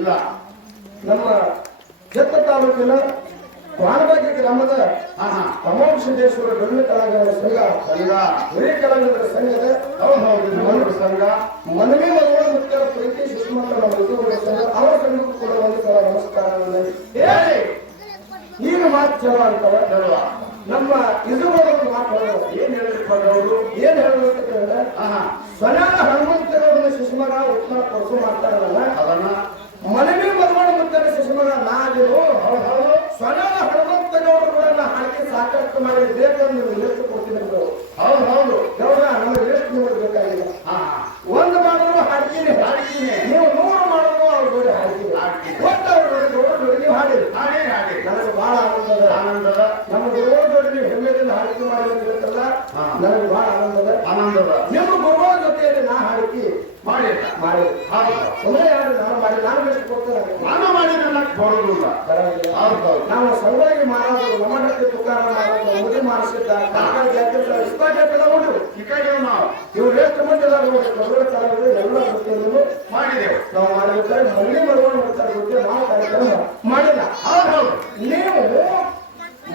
ಇಲ್ಲ. ನಮ್ಮ ಜತ್ತ ತಾಲೂಕಿನ ಪ್ರಾಣಭಾಗ್ಯ ಗ್ರಾಮದ ಅಮೋಘ ಸಿದ್ದೇಶ್ವರ ಗಣ್ಯ ಕಲಾವಿದರ ಸಂಘ. ಸಂಘ. ಹಿರಿಯ ಕಲಾವಿದರ ಸಂಘದ ಅವರು ಸಂಘ. ಮನವಿ ಮಗಳ ಮುಖ್ಯ ಪ್ರೀತಿ ಸುಷ್ಮಂತ ಸಂಘ. ಅವರ ಸಂಘಕ್ಕೂ ಕೂಡ ಒಂದು ಸಲ ನಮಸ್ಕಾರವನ್ನು ಹೇಳಿ. ಈಗ ಮಾತು ಚಲೋ ಚಲೋ. ನಮ್ಮ ಇದುವರೆಗೂ ಮಾತು ಏನು ಏನ್ ಅವರು? ಏನ್ ಹೇಳಬೇಕು ಕೇಳಿದ್ರೆ ಆಹಾ. ಹಾ ಸ್ವನಾಳ ಸುಷ್ಮರ ಉತ್ತಮ ಕೊರಸು ಮಾಡ್ತಾರಲ್ಲ. ಅದನ್ನ ಮನವಿ ಮಗಳ ಮುಖ್ಯರ ಶಿಶುಮಗ ನಾಗಿರು ಸ್ವನ ಹನುಮಂತನವರು ಕೂಡ ಹಾಕಿ ಸಾಕಷ್ಟು ಮಾಡಿ ದೇವರನ್ನು ಎಷ್ಟು ಕೊಡ್ತೀನಿ ಅಂದ್ರು. ಹೌದು ಹೌದು ಗೌಡ ನಮಗೆ ಲಿಸ್ಟ್ ನಿಮಗೆ ಬೇಕಾಗಿಲ್ಲ ಹಾ ಹಾ ಒಂದು ಮಾಡಿದ್ರು ಹಾಡ್ತೀನಿ ಹಾಡ್ತೀನಿ. ನೀವು ನೂರು ಮಾಡಿದ್ರು ಅವ್ರ ಜೋಡಿ ಹಾಡ್ತೀನಿ ಹಾಡ್ತೀನಿ. ಒಟ್ಟು ಅವ್ರ ಜೋಡಿ ಗೌಡ ಜೋಡಿ ನೀವು ಹಾಡಿರಿ ಹಾಗೆ ಹಾಗೆ ನನಗೆ ಬಹಳ ಆನಂದದ ಆನಂದದ ನಮ್ಮ ಗುರುಗಳ ಜೋಡಿ ನೀವು ಹೆಮ್ಮೆದಿಂದ ಹಾಡಿಕೆ ಮಾಡಿ ಅಂತ ಹೇಳ್ತಾರಲ್ಲ ಹಾ. ನನಗೆ ಬಹಳ ಆನಂದದ ಆನಂದದ ನಿಮ್ಮ ಗುರುಗಳ ಜೊತೆಯಲ್ಲಿ ನಾ ಹಾಡಿಕೆ ಮಾಡಿಲ್ಲ ಮಾಡಿ ಹೌದು ಸುಮ್ಮನೆ ಯಾರು ನಾನು ಮಾಡಿ ನಾನು ಮಾಡಿದ್ರೆ ಬರೋದಿಲ್ಲ? ನಾವು ಸಂಗೊಳ್ಳಿ ಮಾಡೋದು ಒಮ್ಮಟಕ್ಕೆ ತುಕಾರ ಮಾಡೋದು ಮುದಿ ಮಾಡಿಸಿದ್ದ ಕಾಕಾ ಜಾತಿ ಇಸ್ಪಾಟೆಲ್ಲ ನೋಡು ಈ ಕಡೆ ನಾವು. ಇವ್ರು ಎಷ್ಟು ಮಂದಿ ಇದಾರೆ ನೋಡಿ ಎಲ್ಲ ಗೊತ್ತಿಲ್ಲ ಮಾಡಿದೆವು. ನಾವು ಮಾಡಿರ್ತಾರೆ ಮನೆ ಮರವನ್ನು ಮಾಡ್ತಾರೆ ನಾವು ಕಾರ್ಯಕ್ರಮ ಮಾಡಿಲ್ಲ ಹೌದು ಹೌದು ನೀವು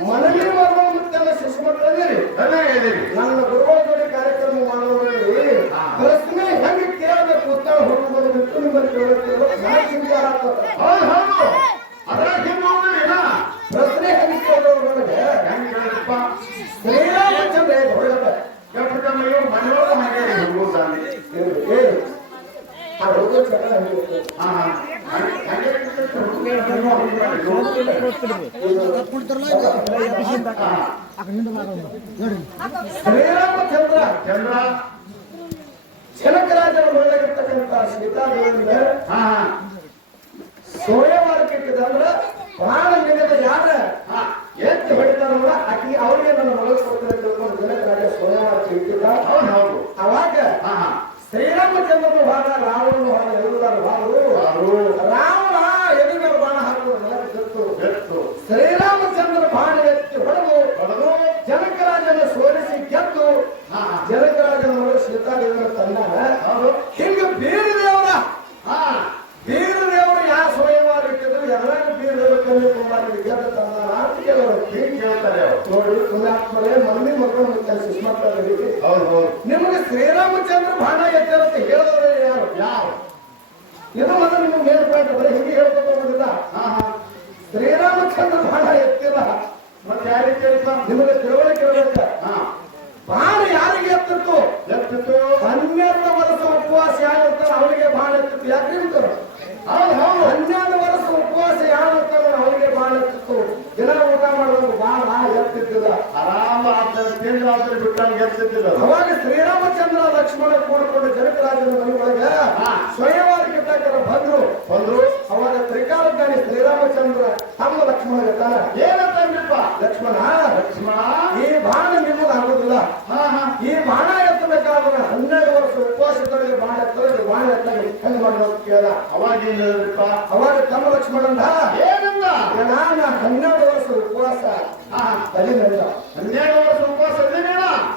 ಮನವಿ ಮಾಡುವಂತೆಲ್ಲ ಶಿಶು ಮಕ್ಕಳದಿರಿ ಅದೇ ಹೇಳಿರಿ ನನ್ನ ಗುರುಗಳ ಜೋಡಿ ಕಾರ್ಯಕ್ರಮ ಮಾಡುವವರಲ್ಲಿ ಹಾ. ಪ್ರಶ್ನೆ ಹೆಂಗೆ ಕೇಳಬೇಕು ಉತ್ತರ ಹುಡುಗರು ಬಿಟ್ಟು ನಿಮ್ಮಲ್ಲಿ ಕೇಳಬೇಕು ನಾನು ಚಿಂತೆ ಆಗ್ತದೆ ಹೌದು ಹೌದು ಅದ್ರಾಗ ಹಿಂದೆ ಹೋಗ್ಲಿಲ್ಲ ಪ್ರಶ್ನೆ ಹೆಂಗೆ ಕೇಳೋರು ನನಗೆ ಹೆಂಗ್ ಹೇಳಿದ್ರಪ್ಪ ಶ್ರೀರಾಮಚಂದ್ರ ಹೊಳ್ಳದ ಕೆಟ್ಟಮ್ಮ ಇವ್ರು ಮನೆಯೊಳಗೆ ಹಾಗೆ ಹುಡುಗರು ಏ ಆ ಹುಡುಗ ಚಕ್ರ ಹಂಗೆ ಇರ್ತದೆ. ಹಾ ಹಾ ಹಂಗೆ- ಹಂಗೆ ಶ್ರೀರಾಮಚಂದ್ರ ಚಂದ್ರ ಜನಕರಾಜನ ಹಾ ಹಾ ಸೋಯವಾರಕ್ಕೆ ಅಂದ್ರೆ ಪ್ರಾಣ ನಿಗದ ಯಾರ ಎತ್ತಿ ಹೊಡಿತಾರಲ್ಲ ಆಕಿ ಅವರಿಗೆ ನನ್ನ ಒಳಗೆ ಕೊಡ್ತಾರೆ ತಿಳ್ಕೊಂಡು ಜನಕರಾಜ ಸೋಯವಾರಕ್ಕೆ ಇಟ್ಟಿದ್ದ ಹೌದು ಹೌದು ಅವಾಗ ಶ್ರೀರಾಮಚಂದ್ರನ ಭಾಗ ರಾವಣನು ಭಾಗ. ಎಲ್ಲರೂ ಭಾಗರು ಅವರು ರಾವಣ ಎದುರು ಬಾಣ ಹಾಕುವ ನನಗೆ ಗೊತ್ತು ಎತ್ತು ಶ್ರೀರಾಮಚಂದ್ರ ಬಾಣ ಎತ್ತಿ ಹೊಡೆದು ಹೊಡೆದು ಜನಕರಾಜನ ಸೋಲಿಸಿ ಗೆದ್ದು ಹಾ ಹಾ ಜನಕರಾಜನ ಒಳಗೆ ಸೀತಾದೇವಿನ ತಂದ ಹೌದು ಹಿಂಗ ಬೀರ ದೇವರ ಹಾ ಬೀರ ದೇವರು ಯಾವ ಸ್ವಯಂವಾರ ಇಟ್ಟಿದ್ರು ಎಲ್ಲ ಬೀರ ದೇವರು ಕಮ್ಮಿ ಕುಮಾರಿ ಗೆದ್ದ ತಂದ ಅಂತ ಕೆಲವರು ಹೀಗೆ ಕೇಳ್ತಾರೆ ಅವ್ರು ನೋಡಿ ಪುಣ್ಯಾತ್ಮರೇ ಮಂದಿ ಮಕ್ಕಳು ಮತ್ತೆ ಸುಷ್ಮಕ್ಕಳಿಗೆ ಹೌದು ಹೌದು ನಿಮಗೆ ಶ್ರೀರಾಮಚಂದ್ರ ಬಾಣ ಅಂತ ಹೇಳಿದವರು ಯಾರು? ಯಾರು? ಇದು ಮೊದಲು ನಿಮ್ಗೆ ಮೇಲ್ಪಾಟ ಬರೀ ಹಿಂಗೆ ಶ್ರೀರಾಮ ಹಾ ಹಾ. ಶ್ರೀರಾಮಚಂದ್ರ ಬಾಣ ಎತ್ತಿಲ್ಲ ಮತ್ತೆ ಯಾರಿಗೆ ಕೇಳಿಲ್ಲ ನಿಮಗೆ ತಿಳುವಳಿಕೆ ಕೇಳಬೇಕ ಹಾ. ಬಾಣ ಯಾರಿಗೆ ಎತ್ತಿತ್ತು? ಎತ್ತಿತ್ತು ಹನ್ನೆರಡು ವರ್ಷ ಉಪವಾಸ ಯಾರಿರ್ತಾರ ಅವರಿಗೆ ಬಾಣ ಎತ್ತಿತ್ತು. ಯಾಕೆ ಇರ್ತಾರ ಹೌದು ಹೌದು. ಹನ್ನೆರಡು ವರ್ಷ ಉಪವಾಸ ಯಾರಿರ್ತಾರ ಅವರಿಗೆ ಬಾಣ ಎತ್ತಿತ್ತು. ದಿನ ಊಟ ಮಾಡೋದು ಬಾಣ ಎತ್ತಿದ್ದಿಲ್ಲ. ಆರಾಮ ಆಗ್ತದೆ ಬಿಟ್ಟಂಗೆ ಎತ್ತಿದ್ದಿಲ್ಲ ಅವಾಗ ಶ್ರೀರಾಮಚಂದ್ರ ಲಕ್ಷ್ಮಣ ಕೂಡಿಕೊಂಡು ಜನಕರಾಜನ ಮನೆಯೊಳಗ ಸ್ವಯಂವಾಗಿ ಕಟ್ಟಾಕರ ಬಂದ್ರು. ಬಂದ್ರು. ಅವಾಗ ತ್ರಿಕಾಲಜ್ಞಾನಿ ಶ್ರೀರಾಮಚಂದ್ರ ತಮ್ಮ ಲಕ್ಷ್ಮಣ ಏನಪ್ಪ ಅಂದ್ರಪ್ಪ? ಲಕ್ಷ್ಮಣ. ಲಕ್ಷ್ಮಣ? ಈ ಬಾಣ ನಿಮ್ಮದು ಆಗುದಿಲ್ಲ. ಹಾ ಹಾ. ಈ ಬಾಣ ಎತ್ತಬೇಕಾದ್ರೆ ಹನ್ನೆರಡು ವರ್ಷ ಉಪವಾಸದೊಳಗೆ ಬಾಣ ಎತ್ತಲಿ ಬಾಣ ಎತ್ತಲಿ ಹೆಂಗ್ ಮಾಡೋದು ಕೇಳ. ಅವಾಗ ಏನಪ್ಪ ಅವಾಗ ತಮ್ಮ ಲಕ್ಷ್ಮಣಂದ ಏನಂದ ನಾನು ಹನ್ನೆರಡು ವರ್ಷ ಉಪವಾಸ. ಹನ್ನೆರಡು ವರ್ಷ ಉಪವಾಸ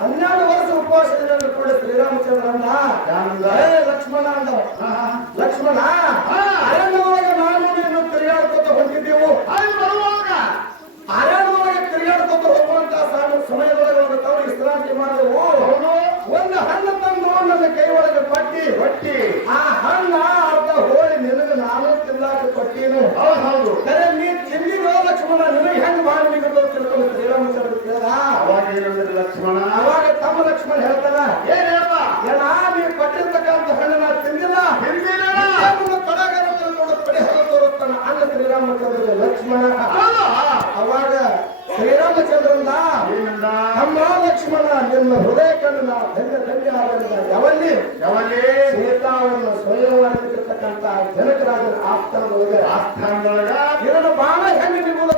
ಹನ್ನೆರಡು ವರ್ಷ ಉಪವಾಸ ಕೂಡ ಶ್ರೀರಾಮಚಂದ್ರ ಅಂದ ಲಕ್ಷ್ಮಣ ಅಂದ ಹಾ ಹಾ ಲಕ್ಷ್ಮಣ ಹಾ. ಅರಣ್ಯದೊಳಗೆ ನಾನು ನೀನು ತಿರುಗಾಡ್ಕೊತ ಹೊಂಟಿದ್ದೆವು ಅಲ್ಲಿ ಬರುವಾಗ ಅರಣ್ಯದೊಳಗೆ ತಿರುಗಾಡ್ಕೊತ ಹೋಗುವಂತ ಸಾಮ- ಸಮಯದೊಳಗೆ ಒಂದು ತಾವು ವಿಶ್ರಾಂತಿ ಮಾಡಿದೆವು ಹೌದು ಒಂದು ಹಣ್ಣು ತಂದು ನನ್ನ ಕೈ ಒಳಗೆ ಪಟ್ಟಿ ಹೊಟ್ಟಿ ಆ ಹಣ್ಣ ಅರ್ಧ ಹೋಳಿ ನಿನಗೆ ನಾನು ತಿನ್ನಾಕ ಕೊಟ್ಟೀನು ಹೌದು ಹೌದು ಕರೆ ನೀ ತಿಂದಿರೋ ಲಕ್ಷ್ಮಣ ನಿನಗೆ ಹೆಂಗ್ ಮಾಡಿ ನಿಗದು ತಿಳ್ಕೊಂಡು ಶ್ರೀರಾಮಚಂದ್ರ ಕೇಳ ಅವಾಗ ಏನಂದ್ರೆ ಲಕ್ಷ್ಮಣ ಅವಾಗ ತಮ್ಮ ಲಕ್ಷ್ಮಣ ಹೇಳ್ತಾನ ಏನ್ ಹೇಳ್ದ ಏನ ನೀ ಕೊಟ್ಟಿರ್ತಕ್ಕಂಥ ಹಣ್ಣು ನಾ ತಿಂದಿಲ್ಲ ತಿಂದಿಲ್ಲ ನಿನ್ನ ತಡಗರ ತಿಳ್ಕೊಂಡು ಕಡೆ ಹೊರ ತೋರುತ್ತಾನ ಅನ್ನ ಶ್ರೀರಾಮಚಂದ್ರ ಲಕ್ಷ್ಮಣ ಹೌದು ಅವಾಗ ಶ್ರೀರಾಮಚಂದ್ರಂದ ಏನಂದ ನಮ್ಮ ಲಕ್ಷ್ಮಣ ನಿಮ್ಮ ಹೃದಯ ಕಣ್ಣ ಧನ್ಯ ಧನ್ಯ ಯಾವಲ್ಲಿ? ಯಾವಲ್ಲಿ? ಸೀತಾವನ್ನು ಸ್ವಯಂವರಿಸಿರ್ತಕ್ಕಂಥ ಜನಕರಾಜನ ಆಸ್ಥಾನದೊಳಗೆ. ಆಸ್ಥಾನದೊಳಗ? ಎರಡು ಬಾಣ ಹೆಂಗೆ ನಿಮ್ಮನ್ನ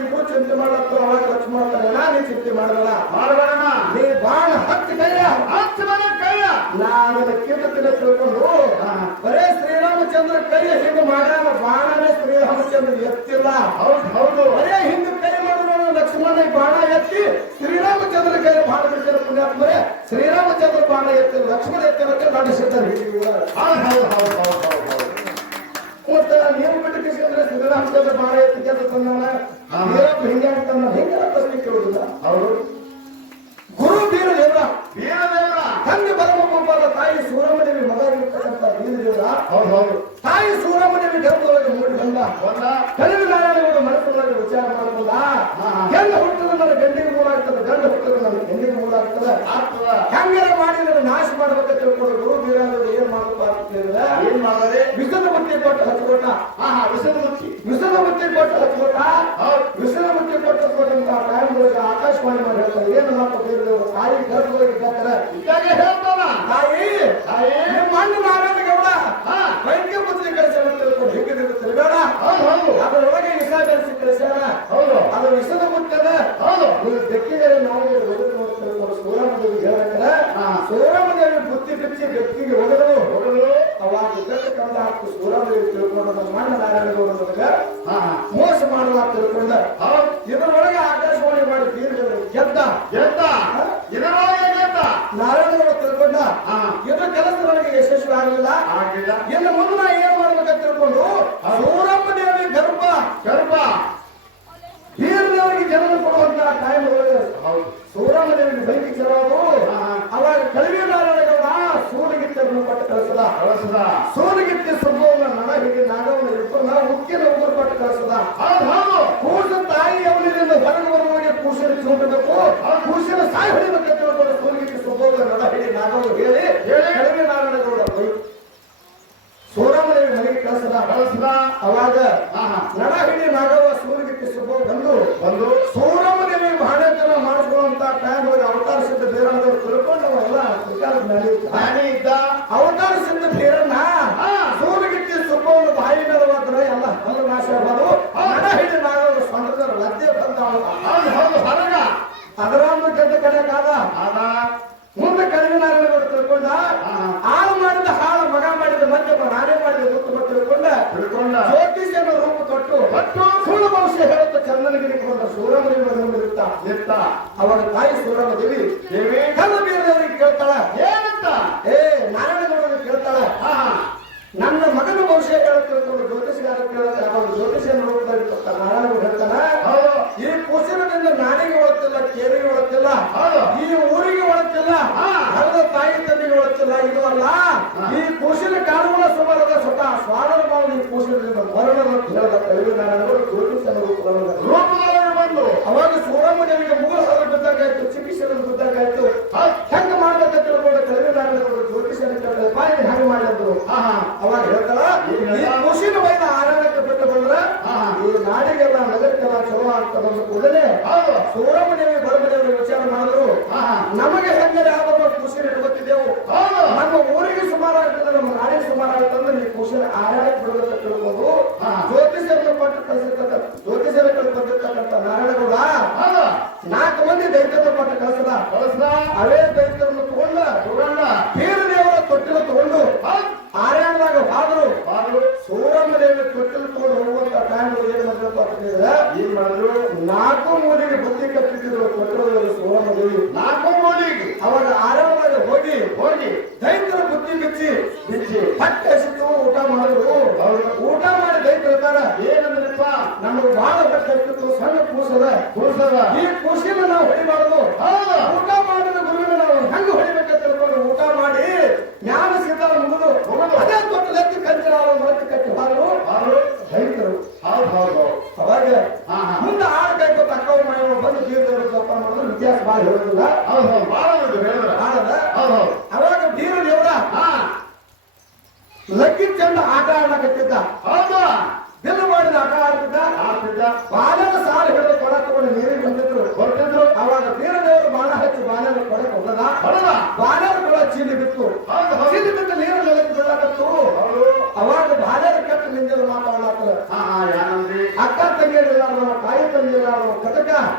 ನೀವು ಚಿಂತೆ ಮಾಡತ್ತ ಅವಾಗ ಲಕ್ಷ್ಮಣ ನಾ ಚಿಂತೆ ಮಾಡಲ್ಲ ಮಾಡಬೇಡಣ ನೀ ಬಾಣ ಹತ್ತು ಕೈಯ. ಹತ್ತು ಮನೆ ಕೈಯ. ನಾನು ಕೀರ್ತತಿನ ತಿಳ್ಕೊಂಡು ಬರೇ ಶ್ರೀರಾಮಚಂದ್ರ ಕೈಯ ಹಿಂಗೆ ಮಾಡ್ಯಾನ ಬಾಣನೇ ಶ್ರೀರಾಮಚಂದ್ರ ಎತ್ತಿಲ್ಲ. ಹೌದು ಹೌದು. ಬರೇ ಹಿಂದೆ ಈ ಬಾಣ ಎತ್ತಿ ಶ್ರೀರಾಮಚಂದ್ರ ಕೈ ಬಾಣ ಬಿಡ್ತಾರೆ ಪುಣ್ಯಾತ್ಮರೇ. ಶ್ರೀರಾಮಚಂದ್ರ ಬಾಣ ಎತ್ತಿ ಲಕ್ಷ್ಮಣ ಎತ್ತರಕ್ಕೆ ನಡೆಸಿದ್ದಾರೆ ಬಾಣ ಮತ್ತೆ ನೀವು ರಾಮಚಂದ್ರ ಬಾಳ ಎತ್ತಿ ಗೆದ್ದು ತಂದಾನ ವೀರಪ್ಪ ಹಿಂಗೆ ಆಗ್ತಾನ ಹಿಂಗೆ ಪ್ರಶ್ನೆ ಕೇಳುದಿಲ್ಲ ಹೌದು ಗುರು ಬೀರ ದೇವ್ರ ವೀರದೇವರ ತಂದೆ ಬರಮಪ್ಪನ ತಾಯಿ ಸೂರಮ್ಮದೇವಿ ಮಗ ಇರ್ತಕ್ಕಂಥ ಬೀರ ದೇವ್ರ ಹೌದು ಹೌದು ತಾಯಿ ಸೂರಮ್ಮದೇವಿ ಗರ್ಭದೊಳಗೆ ಮೂಡಿ ಬಂದ ಒಂದ ಕಲಿವಿ ನಾರಾಯಣಗೌಡ ಮನಸ್ಸಿನೊಳಗೆ ವಿಚಾರ ಮಾಡಬಹುದ ಹೆಣ್ಣು ಹುಟ್ಟದ ನನ್ನ ಗಂಡಿಗೆ ಮೂಲ ಆಗ್ತದೆ ಗಂಡು ಹುಟ್ಟದ ನನ್ನ ಹೆಣ್ಣಿಗೆ ಮೂಲ ಆಗ್ತದೆ ಆಗ್ತದ ಹೆಂಗಾರ ಮಾಡಿ ನನ್ನ ನಾಶ ಮಾಡ್ಬೇಕಂತ ತಿಳ್ಕೊಂಡು ಗುರು ಬೀರಾದ್ರು ಏನ್ ಮಾಡ್ಬೇಕು ಅಂತ ಕೇಳಿದ್ರೆ ಏನ್ ಮಾಡದೆ ವಿಷದ ಬುತ್ತಿ ಕೊಟ್ಟು ಹಚ್ಕೊಟ್ಟ ಹಾ ಹಾ ವಿಷದ ಮುಚ್ಚಿ ವಿಷದ ಬುತ್ತಿ ಕೊಟ್ಟು ಹಚ್ಕೊಟ್ಟ ಹೌದು ವಿಷದ ಬುತ್ತಿ ಕೊಟ್ಟು ಹಚ್ಕೊಟ್ಟಂತ ಟೈಮ್ ಒಳಗೆ ಆಕಾಶವಾಣಿ ಮಾಡಿ ಹೇಳ್ತಾರೆ ಏನು ಬೇರೆದವರು ತಾಯಿ ಗರ್ಭದೊಳಗೆ ಇದ್ದಾರೆ ತಾಯಿ ತಾಯಿ? ನಿಮ್ಮ ನಾರಾಯಣ ಗೌಡ. ವೈದ್ಯ ಬುದ್ಧಿ ಕಳಿಸ್ಯಾರ ಅದರೊಳಗೆ ವಿಷ ಬೆರೆಸಿ ಕಳಿಸ್ಯಾರ ಹೌದು ಅದು ವಿಷದ ಮುಟ್ಟದ. ಹೌದು. ನೀವು ಆ ಬುತ್ತಿ ಬಿಚ್ಚಿ ವ್ಯಕ್ತಿಗೆ ಹೋಗಲು ಅವಾಗ ಹಾಕು ತಿಳ್ಕೊಂಡು ನಮ್ಮ ಮಣ್ಣ ನಾರಾಯಣಗೌಡ ಮೋಸ ಮಾಡುವ ತಿಳ್ಕೊಂಡ ಇದರೊಳಗೆ ಆಕಾಶವಾಣಿ ಮಾಡಿ ಗೆದ್ದ. ಗೆದ್ದ. ಇದರೊಳಗೆ ಗೆದ್ದ. ನಾರಾಯಣಗೌಡ ತಿಳ್ಕೊಂಡ ಇದು ಕೆಲಸ ನನಗೆ ಯಶಸ್ವಿ ಆಗಲಿಲ್ಲ. ಆಗಿಲ್ಲ ಇನ್ನು ಮುಂದೆ ನಾ ಏನ್ ಮಾಡ್ಬೇಕಂತ ತಿಳ್ಕೊಂಡು ಸೂರಮ್ಮದೇವಿ ಗರ್ಭ. ಗರ್ಭ. ಹೀರದೇವರಿಗೆ ಜನನ ಕೊಡುವಂತ ಟೈಮ್ ಸೂರಮ್ಮ ಹೌದು. ಸೂರಮ್ಮದೇವಿಗೆ ಬೆಂಕಿ ಚೆಲ್ಲೋದು ಹಾ. ಅವಾಗ ಕಳಿವೆ ಕಳಿಸದ. ಸಂಭವನ ಸುಬ್ಬವನ್ನ ನನಗೆ ನಾಗವನ್ನ ಇಬ್ಬರನ್ನ ಉಕ್ಕಿನ ಉಗುರು ಕೊಟ್ಟು ಕಳಿಸದ ಕೂಸ ತಾಯಿ ಅವನಿಂದ ಹೊರಗೆ ಬರುವಾಗ ಕೂಸಿನ ಆ ಕೂಸಿನ ಸಾಯಿ ಹೊಡಿಬೇಕಂತ ತಿಳ್ಕೊಂಡು ಸೂಲಗಿತ್ತಿ ಸಂಭವ ನಡ ಹಿಡಿ ನಾಗವನ್ನು ಹೇಳಿ. ಹೇಳಿ. ಬೈ ಸೂರಮ್ಮದೇವಿ ಮನೆಗೆ ಕಳಿಸದ. ಕಳಿಸದ. ಅವಾಗ ನಡ ಹಿಡಿ ನಾಗವ ಸೂಲಗಿತ್ತಿ ಸಂಭವ ಬಂದು ಒಂದು ಸೂರಮ್ಮದೇವಿ ಬಾಣತನ ಮಾಡಿಸುವಂತ ಟೈಮ್ ಒಳಗೆ ಅವತಾರ ಸಿದ್ಧ ಬೇರಣ್ಣದವ್ರು ತಿಳ್ಕೊಂಡು ಅವೆಲ್ಲ ವಿಚಾರ ನಡೆಯುತ್ತೆ ಇದ್ದ. ಅವತಾರ ಸಿದ್ಧ ಬೇರಣ್ಣ ಹಾ. ಸೂರ್ಯಗಿತ್ತಿ ಸುಬ್ಬವನ್ನು ಬಾಯಿ ಮೇಲೆ ಹೋದ್ರೆ ಎಲ್ಲ ಹಲ್ಲು ನಾಶ ಆಗೋದು ನಡ ಹಿಡಿ ನಾಗವರು ಸ್ವಂತದ ಲದ್ದೆ ಬಂದ ಹೌದು ಹೌದು ಹೊರಗ ಅದರನ್ನು ಗೆದ್ದ ಕಡೆಕಾದ ಆದ ಮುಂದೆ ಕಡಿಮೆ ನಾರಾಯಣಗೌಡ ತಿಳ್ಕೊಂಡ ಆಳು ಮಾಡಿದ ಹಾಳು ಮಗ ಮಾಡಿದ ಮಧ್ಯಮ ನಾನೇ ಮಾಡಿದ ಉತ್ತಮ ತಿಳ್ಕೊಂಡ ತಿಳ್ಕೊಂಡ ಜ್ಯೋತಿಷ್ಯನ ರೂಪ ಕೊಟ್ಟು ಮತ್ತು ಸುಳ್ಳು ಭವಿಷ್ಯ ಹೇಳುತ್ತ ಚಂದನಗಿರಿ ಕೊಂಡ ಸೂರಮದೇವಿ ಬಂದಿರುತ್ತ ನಿತ್ತ ಅವರ ತಾಯಿ ಸೂರಮದೇವಿ ದೇವಿ ಕಲ್ಲ ಬೀರದವರಿಗೆ ಕೇಳ್ತಾಳ ಏನಂತ ಏ ನಾರಾಯಣಗೌಡರಿಗೆ ಕೇಳ್ತಾಳ ಹಾ ಹಾ ನನ್ನ ಜ್ಯೋತಿಷಗಾರ ಹೇಳ್ತಾನ ಈ ಕುಸಿರದಿಂದ ನಾಡಿಗೆ ಒಳತಿಲ್ಲ ಕೇರಿಗೆ ಒಳತಿಲ್ಲ ಈ ಊರಿಗೆ ಒಳತಿಲ್ಲ. ಹರದ ತಾಯಿ ತಂದೆಗೆ ಒಳತಿಲ್ಲ ಇದು ಅಲ್ಲ. ಈ ಕುಸಿನ ಕಾಣುವ ಸುಮಾರದ ಸ್ವತಃ ಸ್ವಾಡರ ಮಾವು ಈ ಮರಣ ಹೇಳಿದ ಜ್ಯೋತಿಷ್ಯನ ರೂಪದೊಳಗೆ. ರೂಪದೊಳಗೆ ಬಂದು. ಅವಾಗ ಸೂರಮ್ಮದೇವಿಗೆ ಮೂರು ಹರ ಬಿದ್ದಾಗಾಯ್ತು ಚಿಕಿತ್ಸೆ ಬಿದ್ದಾಗಾಯ್ತು ಆಯ್ತು ಹೆಂಗ ಜ್ಯೋತಿಷ್ಯನ ಕೇಳಿದ್ರೆ ಬಾಯಿ ಹೆಂಗ್ ಮಾಡಿದ್ರು. ಅವಾಗ ಹೇಳ್ತಾರ ಈ ಖುಷಿನ ಬೈದ ಆನಂದಕ್ಕೆ ಈ ನಾಡಿಗೆಲ್ಲ ನಗರಕ್ಕೆಲ್ಲ ಚಲೋ ಆಗ್ತದ ಕೂಡಲೇ ಹೌದು. ಸೂರಮ್ಮದೇವಿ ಬರಮದೇವಿ ವಿಚಾರ ಮಾಡಿದ್ರು. ನಮಗೆ ಹೆಂಗರೆ ಯಾವ ಖುಷಿ ಇಟ್ಕೊತಿದ್ದೆವು ಹೌದು ನಮ್ಮ ಊರಿಗೆ ಸುಮಾರು ಆಗ್ತದೆ ನಮ್ಮ ನಾಡಿಗೆ ಸುಮಾರು ಆಗ್ತದೆ ನೀವು ಖುಷಿನ ಆಡಾಡಿ ಬಿಡೋದಕ್ಕೆ ತಿಳ್ಕೊಂಡು ಹಾ. ಜ್ಯೋತಿಷರನ್ನು ಕೊಟ್ಟು ಕಳಿಸಿರ್ತಕ್ಕ ಜ್ಯೋತಿಷರ ಬಂದಿರ್ತಕ್ಕಂಥ ನಾರಾಯಣಗೌಡ ಹೌದು ನಾಲ್ಕು ಮಂದಿ ದೈತ್ಯದ ಕೊಟ್ಟು ಕಳಿಸದ ಕಳಿಸದ ಅವೇ ದೈತ್ಯರನ್ನು ತಗೊಂಡ ತಗೊಂಡ ಬೀರ ದೇವರ ತೊಟ್ಟಿನ ತಗೊಂಡು ಹೌದು ಆರ್ಯಾಣದಾಗ ಹೋದ್ರು ಬಾರು ಸೂರಮ್ಮ ದೇವಿ ತೊಟ್ಟಿಲ್ ತಗೊಂಡು ಹೋಗುವಂತ ಟೈಮ್ ಏನ್ ಮಾಡ್ಬೇಕು ಅಂತ ಹೇಳಿದ್ರೆ ಏನ್ ಮಾಡಿದ್ರು ನಾಲ್ಕು ಮೂಲಿಗೆ ಬುದ್ಧಿ ಕಟ್ಟಿದ್ರು ತೊಟ್ಟಿಲದಲ್ಲಿ ಸೂರಮ್ಮ ದೇವಿ ನಾಲ್ಕು ಮೂಲಿಗೆ ಅವಾಗ ಆರಾಮದಾಗ ಹೋಗಿ ಹೋಗಿ ದೈತ್ಯರ ಬುದ್ಧಿ ಬಿಚ್ಚಿ ಬಿಚ್ಚಿ ಹೊಟ್ಟೆ ಹಸಿತು ಊಟ ಮಾಡಿದ್ರು ಹೌದು. ಊಟ ಮಾಡಿ ದೈತ್ಯ ಹೇಳ್ತಾರ ಏನಂದ್ರಪ್ಪ ನಮಗೆ ಬಹಳ ಹಸಿತು ಸಣ್ಣ ಕೂಸದ. ಕೂಸದ. ಈ ಕೂಸಿನ ನಾವು ಹೊಡಿಬಾರದು. ಹೌದು ಊಟ ಮಾಡಿದ ಗುರುವಿನ ನಾವು ಹೆಂಗ ಹೊಡಿಬೇಕಂತ ತಿಳ್ಕೊಂಡು ಊಟ ಮಾಡಿ ಜ್ಞಾನ ಸಿದ್ಧಾರ ಮುಗಿದು ಮುಗಿದು. ಅದೇ ದೊಡ್ಡ ಲೆಕ್ಕ ಕಂಚಿನ ಮೊಳಕೆ ಕಟ್ಟಿ ಹಾಲು ಬಾರು ದೈತರು ಹೌದು ಹೌದು ಅವಾಗ ಹಾ ಹಾ ಮುಂದೆ ಆಳ ಕೈಕೊತ್ತ ಅಕ್ಕವ ಮಾಯವ ಬಂದು ಜೀವನದಲ್ಲಿ ಜಪ ಮಾಡಿದ್ರು ಇತಿಹಾಸ ಭಾಳ ಹೇಳೋದಿಲ್ಲ ಹೌದು ಹೌದು ಬಾಳ ಉಂಟು ಹೇಳಿದ್ರ ಆಡದ ಹೌದು ಹೌದು ಅವಾಗ ಬೀರ ದೇವರ ಹಾ ಲಕ್ಕಿ ಚಂದ ಆಟ ಆಡಕತ್ತಿದ್ದ ಹೌದು ಬಿಲ್ ಮಾಡಿದ ಆಟ ಆಡ್ತಿದ್ದ ಆಗ್ತಿದ್ದ ಬಾಲನ ಸಾಲ ಹಿಡಿದು ಕೊಡ ತಗೊಂಡು ನೀರಿಗೆ ಬಂದಿದ್ರು ಹೊರಟಿದ್ರು ಅವಾಗ ಬೀರ ದೇವರು ಬಾಣ ಹಚ್ಚಿ ಬಾಲನ ಹೊರದ ಬಾಲನ ಚೀಲಿ ಬಿತ್ತು. ಚೀಲಿ ಬಿತ್ತು ನೀರು ನೆಲಕ್ಕೆ ಬೀಳಕತ್ತು ಅವಾಗ ಬಾಲ್ಯದ ಕೆಟ್ಟ ನಿಂದೆಲ್ಲ ಮಾತಾಡಲಾಗ್ತದೆ. ಅಕ್ಕ ತಂಗಿಯರಿಲ್ಲ ನಮ್ಮ ತಾಯಿ ತಂಗಿಯಲ್ಲ ನಮ್ಮ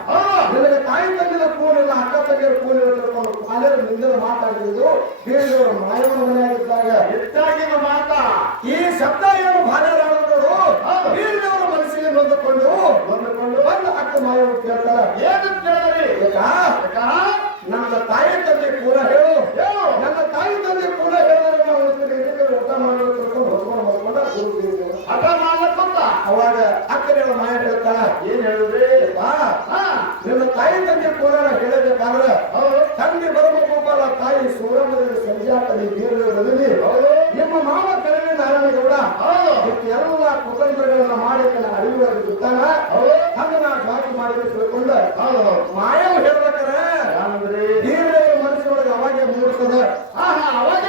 ಹೌದು ನಿನಗೆ ತಾಯಿ ತಂಗಿದ ಕೂಲಿಲ್ಲ ಅಕ್ಕ ತಂಗಿಯರ ಕೂಲಿಲ್ಲ ತಿಳ್ಕೊಂಡು ಬಾಲ್ಯದ ಮಾತಾಡಿದ್ರು ಬೇರೆಯವರು ಮಾಯವನ ಮನೆಯಾಗಿದ್ದಾಗ ಹೆಚ್ಚಾಗಿನ ಮಾತಾ ಈ ಶಬ್ದ ಏನು ಬಾಲ್ಯರಾಡೋರು ಹೌದು. ಬೇರೆಯವರ ಮನಸ್ಸಿಗೆ ನೊಂದುಕೊಂಡು ಬಂದುಕೊಂಡು ಬಂದು ಅಕ್ಕ ಮಾಯವರು ಕೇಳ್ತಾರೆ ಏನಂತ ಹೇಳಿದ್ರಿ ಯಾಕ? ಯಾಕ? ನನ್ನ ತಾಯಿ ತಂದೆ ಕೂಡ ಹೇಳು ಹೇಳು ನನ್ನ ತಾಯಿ ತಂದೆ ಕೂಡ ಹೇಳಿದ್ರೆ ನಾವು ಇದಕ್ಕೆ ಊಟ ಮಾಡೋದು ತಿಳ್ಕೊಂಡು ಹೊತ್ಕೊಂಡು ಹೊತ್ಕೊಂಡ ಗುರು ಬೀರ್ದೇವ್ರು. ಹಠ ಮಾಡ್ಲಕ್ಕಂತ ಅವಾಗ ದೇವತೆಗಳ ಮಾಯ ಹೇಳ್ತಾನ ಏನ್ ಹೇಳಿದ್ರಿ ಬಾ ಹಾ ನಿನ್ನ ತಾಯಿ ತಂದೆ ಕೋಲಾರ ಹೇಳಬೇಕಾದ್ರೆ ಹೌದು ತಂದೆ ಬರಬೇಕಲ್ಲ ತಾಯಿ ಸೂರಮ್ಮದಲ್ಲಿ ಸಂಜಾತಲ್ಲಿ ಬೀರದಲ್ಲಿ ಹೌದು ನಿಮ್ಮ ಮಾವ ಕರವಿ ನಾರಾಯಣಗೌಡ ಹೌದು ಇವತ್ತು ಎಲ್ಲ ಕುತಂತ್ರಗಳನ್ನ ಮಾಡಿ ನನ್ನ ಅರಿವಾಗಿ ಬಿಟ್ಟಾನ ಹೌದು ಹಂಗ ನಾ ಜಾತಿ ಮಾಡಿ ತಿಳ್ಕೊಂಡ ಹೌದು ಹೌದು ಮಾಯವ ಹೇಳ್ಬೇಕಾರೆ ಏನಂದ್ರಿ ಬೀರದೇವರ ಮನಸ್ಸಿನೊಳಗೆ ಅವಾಗೆ ಮೂಡ್ತದ ಹಾ ಹಾ ಅವಾಗ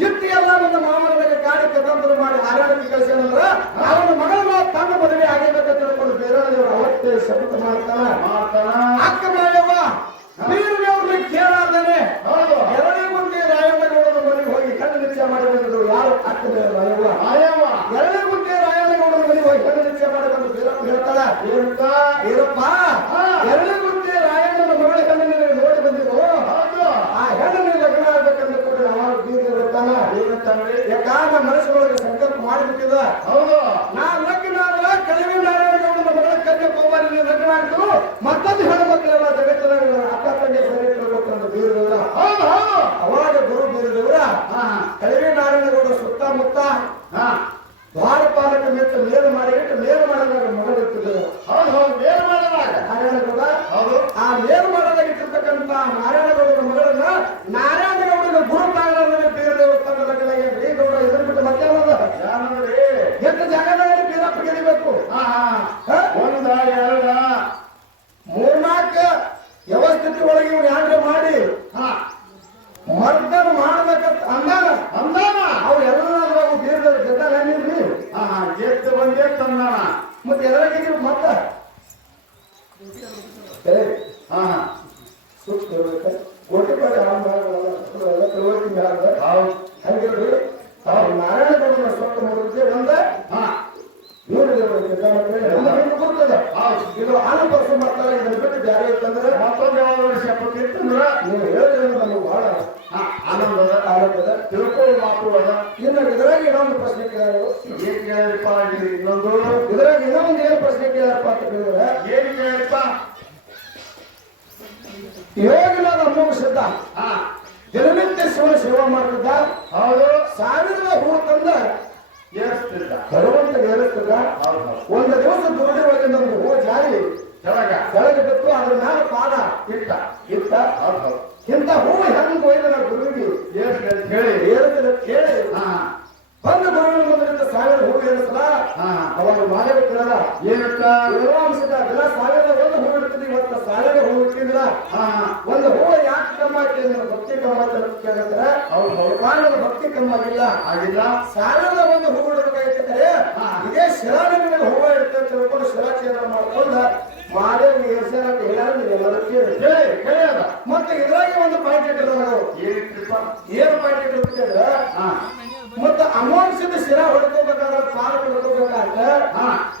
ಇತ್ತು ಎಲ್ಲ ನನ್ನ ಮಾಮನ ಕಾಡಿ ಕತಂತ್ರ ಮಾಡಿ ಆಡಳಿತ ಕಳಿಸ್ಯಾನಂದ್ರ ಅವನ ಮಗಳನ್ನ ತನ್ನ ಮದುವೆ ಆಗಿಬೇಕಂತ ತಿಳ್ಕೊಂಡು ಬೇರೆಯವರು ಅವತ್ತೇ ಶಪಥ ಮಾಡ್ತಾನ ಮಾಡ್ತಾನ ಅಕ್ಕ ಮಾಯವ್ವ ಬೀರದೇವ್ರನ್ನ ಕೇಳಾರ್ದೇನೆ ಹೌದು ಎರಡೇ ಮುಂದೆ ರಾಯಣ್ಣ ಗೌಡನ ಮನೆಗೆ ಹೋಗಿ ಕಣ್ಣು ನಿಶ್ಚಯ ಮಾಡಿ ಬಂದಿದ್ರು ಯಾರು ಅಕ್ಕ ರಾಯವ್ವ ಆಯವ್ವ ಎರಡೇ ಮುಂದೆ ರಾಯಣ್ಣ ಗೌಡನ ಮನೆಗೆ ಹೋಗಿ ಕಣ್ಣು ನಿಶ್ಚಯ ಮಾಡಿ ಬಂದು ಬೀರಪ್ಪ ಹೇಳ್ತಾಳ ಏನಂತ ಬೀರಪ್ಪ ಹಾ. ಎರಡೇ ಮುಂದೆ ರಾಯಣ್ಣನ ಮಗಳ ಕಣ್ಣಿನ ನೋಡಿ ಬಂದಿದ್ರು ಹೌದು ಆ ಹೆಣ್ಣು ಲಗ್ನ ಆಗ್ಬೇಕಂತ ಕೂಡ ಅವಾಗ ಬೀರ ಇರ್ತಾನ ಏನಂತಂದ್ರಿ ಯಾಕಂದ್ರೆ ಮನಸ್ಸಿನೊಳಗೆ ಸಂಕಲ್ಪ ಮಾಡಿಬಿಟ್ಟಿದ ಹೌದು ನಾ ಲಗ್ನ ಆದ್ರ ಕಡಿಮೆ ನಾರಾಯಣಗೌಡನ ಮಗಳ ಕನ್ಯೆ ಕೊಂಬಾರಿ ಲಗ್ನ ಆಗ್ತು ಮತ್ತೊಂದು ಹೆಣ್ಮಕ್ಳೆಲ್ಲ ಜಗತ್ತಿನಾಗ ಅಕ್ಕ ತಂಗಿ ಸರಿ ತಿಳ್ಬೇಕು ಅಂತ ಬೀರದವರ ಹೌದು ಹೌದು ಅವಾಗ ಗುರು ಬೀರದವರ ಹಾ ಕಡಿಮೆ ನಾರಾಯಣಗೌಡ ಸುತ್ತಮುತ್ತ ಹಾ ದ್ವಾರಪಾಲಕ ಮೆತ್ತ ಮೇಲು ಮಾಡಿಬಿಟ್ಟು ಮೇಲು ಮಾಡಿದಾಗ ಮಗಳು ಇರ್ತಿದ್ರು ಹೌದು ಹೌದು ಏನ್ ಮಾಡಿದಾಗ ನಾರಾಯಣಗೌಡ ಹೌದು ಆ ಮೇಲು ಮಾಡಲಾಗಿಟ್ಟಿರ್ತಕ್ಕಂಥ ನಾರಾಯಣಗೌಡನ ಮಗಳನ್ನ ನಾರಾಯಣಗೌಡನ ಗುರು ತಾಯಿಗೆ ಬೀರದೇವರು ತನ್ನ ಲಗ್ನಾಗೆ ಬೀರಗೌಡ ಎದುರು ಬಿಟ್ಟು ಮಧ್ಯಾಹ್ನದ ಏನಂದ್ರಿ ಎಷ್ಟು ಜಾಗದಲ್ಲಿ ಬೀರಪ್ಪ ಗೆಲಿಬೇಕು ಹಾ ಹಾ ಹ? ಒಂದ ಎರಡ ಮೂರ್ನಾಲ್ಕು ವ್ಯವಸ್ಥಿತಿ ಒಳಗೆ ಇವ್ರು ಯಾನ್ರೆ ಮಾಡಿ ಹಾ ಮರ್ದನ ಮಾಡ್ಬೇಕಂತ ಅಂದಾನ ಅಂದಾನ ಅವ್ರು ಎಲ್ಲರೂ ಬೀರದವ್ರು ಗೆದ್ದಾಗ ಏನಿಲ್ರಿ ಹಾ ಹಾ ಗೆದ್ದು ಬಂದೇ ತಂದಾನ ಮತ್ತೆ ಎದುರಾಗಿದ್ರು ಮತ್ತ ಏ, ಹಾ ಹಾ ಸೂಕ್ಷ್ಮ ಇರ್ಬೇಕು. ಕೋಟಿ ರೂಪಾಯಿ ಆರಂಭ ಆಗಲ್ಲ. ಹೌದು. ಹೌದು ಹಂಗಿಲ್ರಿ ಅವ್ರು ನಾರಾಯಣಗೌಡನ ಸ್ವತ್ತು ನೋಡಿದ್ರೆ ಒಂದ ಇವ್ರು ಗೊತ್ತದ ಇದು. ಆನಂದ ಮಾಡ್ತಾರೆ ಇದನ್ನ ಬಿಟ್ಟು ಜಾರಿ ಇತ್ತಂದ್ರೆ ಮತ್ತೊಂದು ಶಪಥ ಇತ್ತಂದ್ರ ನೀವು ಹೇಳಿದ್ರೆ ನಮಗೆ ಬಹಳ ಹಾ ಆನಂದದ. ಆನಂದದ. ತಿಳ್ಕೊಳ್ಳೋ ಮಾತು ಅದ ಇನ್ನು ಇದ್ರಾಗ ಇನ್ನೊಂದು ಪ್ರಶ್ನೆ ಕೇಳೋರು ಏನ್ ಕೇಳಿಪ್ಪ ಇನ್ನೊಂದು? ಇದ್ರಾಗ ಇನ್ನೊಂದು ಏನ್ ಪ್ರಶ್ನೆ ಕೇಳಪ್ಪ ಅಂತ ಕೇಳಿದ್ರೆ ಏನ್ ಕೇಳಿಪ್ಪ ಯೋಗಿನಾದ ನಾನು ಅಮ್ಮ ಹಾ. ದಿನನಿತ್ಯ ಶಿವನ ಸೇವಾ ಮಾಡಿದ್ದ ಹೌದು. ಸಾವಿರದ ಹೂ ತಂದ ಏರಿಸ್ತಿದ್ದ. ಭಗವಂತ ಏರಿಸ್ತದ ಹೌದು ಹೌದು. ಒಂದು ದಿವಸ ದುರಡಿ ಒಳಗೆ ನಮ್ಗೆ ಹೂ ಜಾರಿ ಕೆಳಗ. ಕೆಳಗೆ ಬಿತ್ತು ಅದ್ರ ಮೇಲೆ ಪಾದ ಇಟ್ಟ. ಇತ್ತ. ಇಂತ ಇಂಥ ಹೂ ಹೆಂಗ್ ಕೊಯ್ದ ನಾ ಗುರುವಿಗೆ ಹೇಳಿ. ಏರುತ್ತದೆ ಕೇಳಿ ಹಾ. ಬಂದ ಗುರುವಿನ ಮುಂದಿನಿಂದ ಸಾವಿರ ಹೂ ಏರಿಸಲ್ಲ ಹಾ. ಅವಾಗ ಮಾಡಬೇಕು ಕೇಳಲ್ಲ ಏನಂತ ಏನೋ ಅನ್ಸಿದ ಎಲ್ಲ ಸಾವಿರದ ಒಂದು ಹೂ ಇವತ್ತು ಸಾವಿರ ಹೂ ಇಟ್ಟಿದ್ರ ಒಂದು ಹೂವು ಯಾಕೆ ಕಮ್ಮ ಅಂದ್ರೆ ಭಕ್ತಿ ಕಮ್ಮ ಅಂತ ಕೇಳಿದ್ರೆ ಅವ್ರ ಭಕ್ತಿ ಕಮ್ಮ ಆಗಿಲ್ಲ. ಆಗಿಲ್ಲ ಸಾಲದ ಒಂದು ಹೂವು ಇಡಬೇಕಾಗಿತ್ತಂದ್ರೆ ಇದೇ ಇದೇ ಶಿಲಾನಿಗೆ ಹೂವು ಇಡ್ತೇವೆ ತಿಳ್ಕೊಂಡು ಶಿಲಾಚೇತನ ಮಾಡ್ಕೊಂಡು ಅಂತ ನೀವೆಲ್ಲರೂ ಕೇಳಿ. ಕೇಳಿ ಅದ. ಮತ್ತೆ ಇದ್ರಾಗೆ ಒಂದು ಪಾಯಿಂಟ್ ಇಟ್ಟಿದ್ರು ಏನು ಪಾಯಿಂಟ್ ಇಟ್ಟಿರ್ತಿದ್ರೆ ಹಾ. ಮತ್ತೆ ಅಮೌಂಟ್ಸಿಂದ ಶಿರಾ ಹೊಡ್ಕೋಬೇಕಾದ್ರೆ ಸಾಲ ಹೊಡ್ಕೋಬೇಕಾದ್ರೆ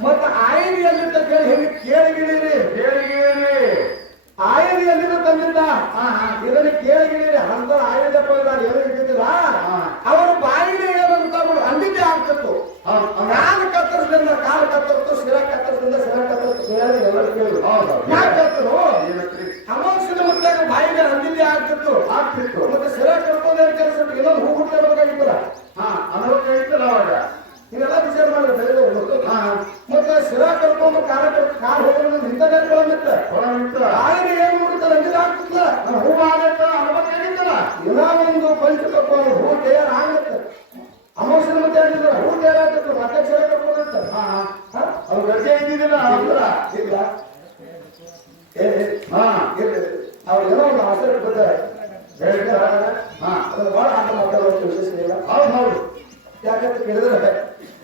ಮತ್ತೆ ಆಯಿರಿ ಎಲ್ಲಿಂದ ಕೇಳಿ ಹೆಂಗೆ ಕೇಳಿಗಿಳಿರಿ? ಕೇಳಿ ಕೇಳಿ ಆಯಿರಿ ಎಲ್ಲಿಂದ ತಂದಿದ್ದ ಇದನ್ನ ಕೇಳಿಗಿಳಿರಿ. ಅಂತ ಆಯುಧಪ್ಪ ನಾನು ಏನು ಇಟ್ಟಿದ್ದಿಲ್ಲ ಹಾ. ಅವರು ಬಾಯಿಗೆ ಹೇಳೋದಂತ ಅಂದಿದ್ದೆ ಆಗ್ತಿತ್ತು. ಹೌದು ಹೌದು ಕಾಲು ಕತ್ತರಿಸ್ತು ಶಿರ ಕತ್ತರಿಸಿದ್ರಿಂದ ಶಿರ ಕತ್ತರಿಸ್ತು. ಕೇಳಿ ಎಲ್ಲರೂ ಕೇಳಿ ಯಾಕೆ ಕತ್ತರು ಅಮಾಂಸದ ಮುತ್ತಾಗ ಬಾಯಿಗೆ ಹಂದಿದ್ದೆ ಆಗ್ತಿತ್ತು ಆಗ್ತಿತ್ತು ಮತ್ತೆ ಸರಿಯಾಗಿ ಕರ್ಕೊಂಡು ಕೆಲಸ ಇನ್ನೊಂದು ಹೂ ಹುಟ್ಟಬೇಕಾಗಿತ್ತಲ್ಲ ಹಾ ಅನಾರೋಗ್ಯ ಇತ್ತು ನಾವಾಗ. ಇದೆಲ್ಲ ವಿಚಾರ ಮಾಡಿ ಬೆಳೆದ ಹಾ ಮತ್ತೆ ಶಿರ ಕರ್ಕೊಂಡು ಕಾಲ ಕಾಲು ಹೋಗೋದ್ರಿಂದ ಇಂಥ ನೆನಪುಗಳನ್ನಿತ್ತ ಹೊರಗಿತ್ತು ಬಾಯಿಗೆ ಏನು ನೋಡುತ್ತಾರೆ ಅಂದಿದ್ದು ಆಗ್ತಿಲ್ಲ ಹೂ ಆಗತ್ತ ಅನುಭವ ಆಗಿತ್ತಲ್ಲ ದಿನ ಒಂದು ಪಂಚ ಕರ್ಕೊಂಡು ಹೂ ತಯಾರು ಆಗುತ್ತೆ ಅಮಾಂಸದ ಮತ್ತೆ ಆಗಿದ್ರೆ ಹೂ ತಯಾರು ಆಗ್ತದೆ ಮತ್ತೆ ಶಿರ ಕರ್ಕೊಂಡು ಹಾ ಹಾ ಅವ್ರು ರಜೆ ಇದ್ದಿದ್ದಿಲ್ಲ ಅಂದ್ರ ಇಲ್ಲ ಏ ಏ, ಹಾ ಇರ್ಲಿ. ಅವ್ರು ಏನೋ ಒಂದು ಆಸರೆ ಬಿಡ್ತಾರೆ ಹೇಳ್ತಾರ ಹಾ ಅದನ್ನ ಬಹಳ ಆಟ ಮಾತಾಡುವಂತ ವಿಶೇಷ ಇಲ್ಲ ಹೌದು ಹೌದು ಯಾಕಂತ ಕೇಳಿದ್ರೆ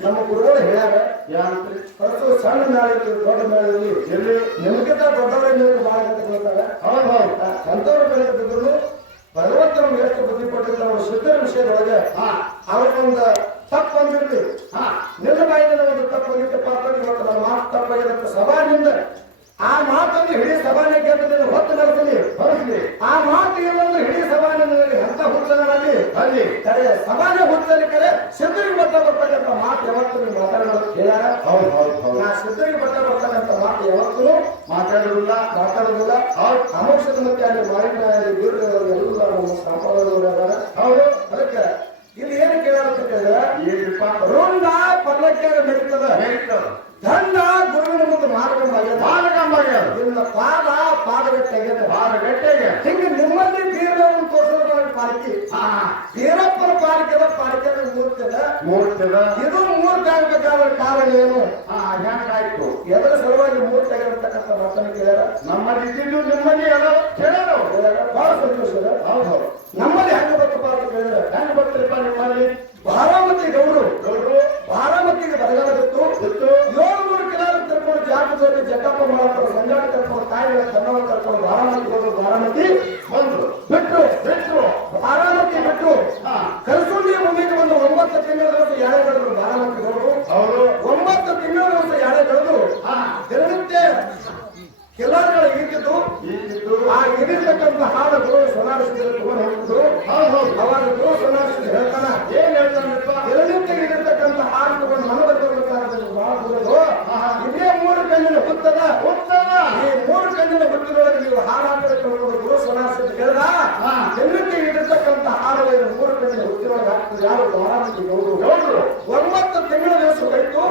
ನಮ್ಮ ಗುರುಗಳು ಹೇಳ್ಯಾರ ಏನಂತ್ರಿ ಹೊರತು ಸಣ್ಣ ಮೇಳ ಇರ್ಲಿ ದೊಡ್ಡ ಮೇಳ ಇರಲಿ ಎಲ್ಲಿ ನಿಮ್ಗಿಂತ ದೊಡ್ಡವರೇ ನಿಮಗೆ ಬಹಳ ಅಂತ ಕೇಳ್ತಾರೆ ಹೌದು ಹೌದು ಅಂಥವ್ರ ಬೆಳೆದಿದ್ರು ಭಗವಂತನ ಎಷ್ಟು ಬುದ್ಧಿ ಕೊಟ್ಟಿಲ್ಲ ಅವ್ರ ಶುದ್ಧರ ವಿಷಯದೊಳಗೆ ಹಾ ಅವ್ರಿಗೊಂದು ತಪ್ಪು ಅಂದಿರ್ಲಿ ಹಾ ನಿನ್ನ ಬಾಯಿನ ಒಂದು ತಪ್ಪು ಆಗಿತ್ತಪ್ಪ ಅಂತ ಇವತ್ತು ನನ್ನ ಮಾತು ತಪ್ಪಾಗಿರುತ್ತೆ ಸಭಾನಿಂದ ಆ ಮಾತನ್ನು ಇಡೀ ಸಭಾನೇ ಗೆದ್ದು ಹೊತ್ತು ನಡೆಸಲಿ ಹೊರಗ್ಲಿ ಆ ಮಾತು ಇಲ್ಲಂದ್ರೆ ಇಡೀ ಸಭಾನಿಂದ ಎಂತ ಹುಚ್ಚನಲ್ಲಿ ಅಲ್ಲಿ ಕರೆ ಸಭಾನೇ ಹುಚ್ಚಲಿ ಕರೆ ಸಿದ್ಧರಿಗೆ ಬಟ್ಟ ಬರ್ತಕ್ಕಂಥ ಮಾತು ಯಾವತ್ತೂ ನೀವು ಮಾತಾಡೋದು ಕೇಳ್ಯಾರ ಹೌದು ಹೌದು ಹೌದು ನಾ ಸಿದ್ಧರಿಗೆ ಬಟ್ಟ ಬರ್ತಕ್ಕಂಥ ಮಾತು ಯಾವತ್ತೂ ಮಾತಾಡುದಿಲ್ಲ ಮಾತಾಡೋದಿಲ್ಲ ಹೌದು ಅಮೋಕ್ಷದ ಮತ್ತೆ ಅಲ್ಲಿ ಮಾಲಿನ್ಯ ಬೀರ್ಗಳು ಎಲ್ಲ ನಮ್ಮ ಸಂಪಾದನೆ ಅದಾರ ಹೌದು ಅದಕ್ಕೆ ಇಲ್ಲಿ ಏನು ಕೇಳಾರ ಏನಿಪ್ಪ ರುಂಡ ಪಲ್ಲಕ್ಕಿಯಾಗ ನಡೀತದ ಹೇಳ್ತಾರ ದಂಡ ಗುರುವಿನ ಮುಂದೆ ಮತ್ತು ಮಾರ್ಗಂಬ ಆಗ್ಯದ ಮಾನಗಂಬಗೆ ಇನ್ನ ಪಾದ ಪಾದಗಟ್ಟಾಗ್ಯದ ಬಾರ ಗಟ್ಟೆಗೆ ಹಿಂಗ ನಿಮ್ಮಲ್ಲಿ ಬೀರವನ್ನು ಹಾ ಬೀರಪ್ಪನ ಪಾಲಿಕೆದ ಪಾಲಿಕೆ ಮೂರ್ತದ. ಮೂರ್ತದ. ಇದು ಮೂರ್ತ ಆಗ್ಬೇಕಾದ ಕಾರಣ ಏನು? ಹೆಂಗಾಯ್ತು ಎದರ ಸಲುವಾಗಿ ಮೂರ್ತ ಆಗಿರತಕ್ಕಂಥ ಮಾತನ್ನು ಕೇಳ್ಯಾರ? ನಮ್ಮಲ್ಲಿ ಇದ್ದಿದ್ದು ನಿಮ್ಮಲ್ಲಿ ಕೇಳೋರು ಕೇಳ್ಯಾರ. ಬಹಳ ಸಂತೋಷದ ಹೌದು ನಮ್ಮಲ್ಲಿ ಹೆಂಗ ಬರ್ತಪ್ಪ ಅಂತ ಕೇಳಿದ್ರೆ ಹೆಂಗ ಬರ್ತೀರಪ್ಪ ನಿಮ್ಮಲ್ಲಿ? ಬಾರಾಮತಿ ಗೌಡರು. ಗೌಡರು. ಬಾರಾಮತಿಗೆ ಬರಗಾಲ ಬಿತ್ತು. ಬಿತ್ತು. ಏಳ್ನೂರು ಕಿಲೋಮೀಟರ್ ಕರ್ಕೊಂಡು ಜಾಗದಲ್ಲಿ ಜಗ್ಗಪ್ಪ ಮಾಡ್ತಾರೆ ಸಂಜಾಟ ಕರ್ಕೊಂಡು ತಾಯಿಗಳ ಕನ್ನಡ ಕರ್ಕೊಂಡು ಬಾರಾಮತಿ ಗೌಡರು ಬಾರಾಮತಿ ಬಂದ್ರು ಬಿಟ್ಟು ಬಿಟ್ರು ಬಾರಾಮತಿ ಬಿಟ್ಟು ಹಾ ಕಲಸುಂಡಿ ಭೂಮಿಗೆ ಬಂದು ಒಂಬತ್ತು ತಿಂಗಳ ದಿವಸ ಯಾಳೆ ಕಳೆದ್ರು ಬಾರಾಮತಿ ಗೌಡರು ಅವರು ಒಂಬತ್ತು ತಿಂಗಳ ದಿವಸ ಯಾಳೆ ಕಳೆದು ಹಾ ದಿನನಿತ್ಯ ಕಿಲಾರಿಗಳ ಈಗಿದ್ದು ಈಗಿದ್ದು ಆ ಇದಿರ್ತಕ್ಕಂಥ ಹಾಡುಗಳು ಸೊನಾಡಿಸಿದ್ರೆ ತಗೊಂಡು ಹೋಗ್ತಿದ್ರು ಹೌದು ಹೌದು ಅವಾಗ ಗುರು ಸೊನಾಡಿಸಿದ್ರೆ ಹೇಳ್ತಾನ ಏನ್ ಹೇಳ್ತಾನಪ್ಪ ದಿನನಿತ್ಯ ಇದಿರ್ತಕ್ಕಂಥ ಹಾಡು ತಗೊಂಡು ಮನೋರಂಜನೆ ಮಾಡುವುದು ಇದೇ ಮೂರು ಕಣ್ಣಿನ ಹುತ್ತದ ಉತ್ತಮ ಈ ಮೂರು ಕಣ್ಣಿನ ಹುತ್ತಿನೊಳಗೆ ನೀವು ಹಾಡು ಹಾಕಿದ್ರೆ ತಿಳ್ಕೊಂಡು ಗುರು ಸೊನಾಡಿಸಿದ್ರೆ ಹೇಳ್ದ ಹಾ. ದಿನನಿತ್ಯ ಇದಿರ್ತಕ್ಕಂಥ ಹಾಡುಗಳು ಮೂರು ಕಣ್ಣಿನ ಹುತ್ತಿನೊಳಗೆ ಹಾಕ್ತಿದ್ರು ಯಾರು ಬಾರಾಮತಿ ಗೌಡರು ಗೌಡ್ರು ಒಂಬತ್ತು ತಿಂಗಳ ದಿವಸ ಹೋಯ್ತು.